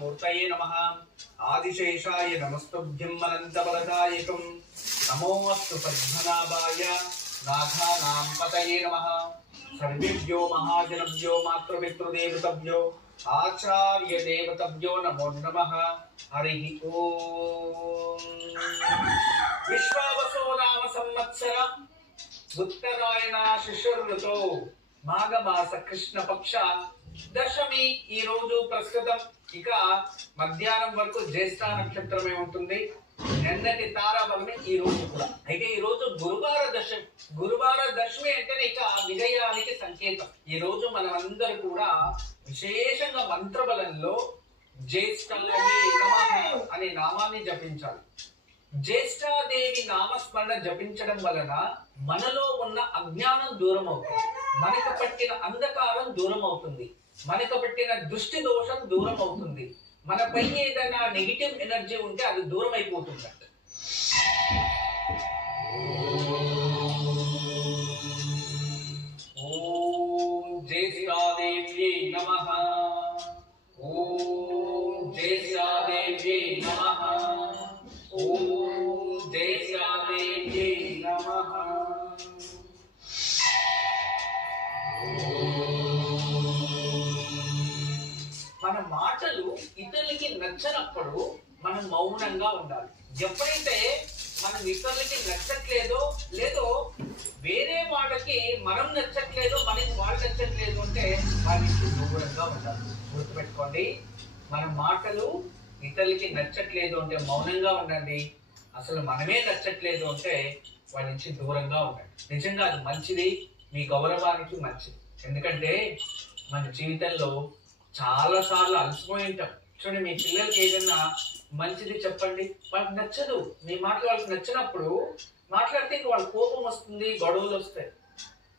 మూర్తయే నమః ఆదిశేషాయ నమస్తుభ్యం అనంతబలదాయకం నమోऽस्तु పద్మనాభాయ నాథానాం పతయే నమః సర్వేభ్యో మహాజనభ్యో మాతృపితృదేవతభ్యో ఆచార్య దేవతభ్యో నమో నమః హరి ఓం విశ్వావసో నామ సంవత్సర ఉత్తరాయణ శిశుర్ఋతో మాఘమాస కృష్ణ పక్ష దశమి ఈ రోజు ప్రస్తుతం ఇక మధ్యాహ్నం వరకు జ్యేష్ఠ నక్షత్రమే ఉంటుంది. నిన్నటి తారాబలమే ఈ రోజు కూడా. అయితే ఈ రోజు గురువార దశమి. గురువార దశమి అంటేనే ఇక విజయానికి సంకేతం. ఈ రోజు మనమందరూ కూడా విశేషంగా మంత్రబలంలో జ్యేష్ఠాయ నమః అనే నామాన్ని జపించాలి. జ్యేష్ఠాదేవి నామస్మరణ జపించడం వలన మనలో ఉన్న అజ్ఞానం దూరం అవుతుంది, మనకు పట్టిన అంధకారం దూరం అవుతుంది, మనకు పట్టిన దృష్టి దోషం దూరం అవుతుంది, మనపై ఏదైనా నెగిటివ్ ఎనర్జీ ఉంటే అది దూరం అయిపోతుంది. ఓం జ్యేష్ఠాదేవ్యై నమః. ఓం జ్యేష్ఠాదేవ్యై నమః. ఓం జ్యేష్ఠాదేవ్యై నమః. మన మాటలు ఇతరులకి నచ్చనప్పుడు మనం మౌనంగా ఉండాలి. ఎప్పుడైతే మనం ఇతరులకి నచ్చట్లేదో లేదో వేరే వాడికి మనం నచ్చట్లేదో మనకి వాళ్ళు నచ్చట్లేదు అంటే వారికి దూరంగా ఉండాలి. గుర్తుపెట్టుకోండి, మన మాటలు ఇతరులకి నచ్చట్లేదు అంటే మౌనంగా ఉండండి. అసలు మనమే నచ్చట్లేదు అంటే వాళ్ళ నుంచి దూరంగా ఉండండి. నిజంగా అది మంచిది, మీ గౌరవానికి మంచిది. ఎందుకంటే మన జీవితంలో చాలా సార్లు అలసిపోయి ఉంటాం. చూడండి, మీ పిల్లలకి ఏదైనా మంచిది చెప్పండి, వాళ్ళకి నచ్చదు. మీ మాటలు వాళ్ళకి నచ్చినప్పుడు మాట్లాడితే ఇంక వాళ్ళ కోపం వస్తుంది, గొడవలు వస్తాయి.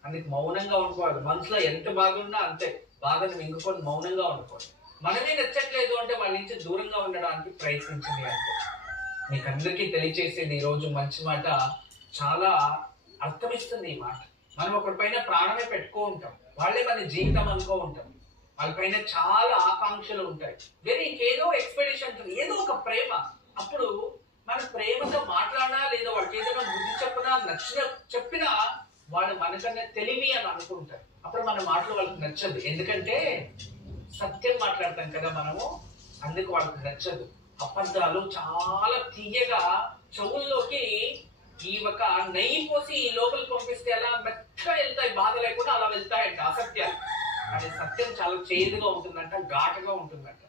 అందుకు మౌనంగా ఉండుకోవాలి. మనసులో ఎంత బాగున్నా అంతే, బాధను మింగుకొని మౌనంగా ఉండుకోవాలి. మనమే నచ్చట్లేదు అంటే వాళ్ళ నుంచి దూరంగా ఉండడానికి ప్రయత్నించండి. అంటే మీకు అందరికీ తెలియచేసేది ఈరోజు మంచి మాట చాలా అర్థమిస్తుంది. ఈ మాట మనం ఒకరిపైన ప్రాణమే పెట్టుకో ఉంటాం, వాళ్ళే మన జీవితం అనుకో ఉంటాం, వాళ్ళపైన చాలా ఆకాంక్షలు ఉంటాయి, వేరే ఇంకేదో ఎక్స్పెక్టేషన్ ఉంటుంది, ఏదో ఒక ప్రేమ. అప్పుడు మన ప్రేమతో మాట్లాడినా లేదా వాళ్ళకి ఏదైనా బుద్ధి చెప్పినా చెప్పినా వాళ్ళు మనకన్నా తెలివి అని అనుకుంటారు. అప్పుడు మన మాటలు వాళ్ళకి నచ్చదు, ఎందుకంటే సత్యం మాట్లాడతాం కదా మనము, అందుకు వాళ్ళకి నచ్చదు. అబద్ధాలు చాలా తీయగా చెవుల్లోకి ఈ ఒక నెయ్యి పోసి ఈ లోపలికి పంపిస్తే ఎలా మెత్తగా వెళ్తాయి, బాధ లేకుండా అలా వెళ్తాయంట అసత్యాలు. కానీ సత్యం చాలా చేదుగా ఉంటుందంట, ఘాటుగా ఉంటుందంట.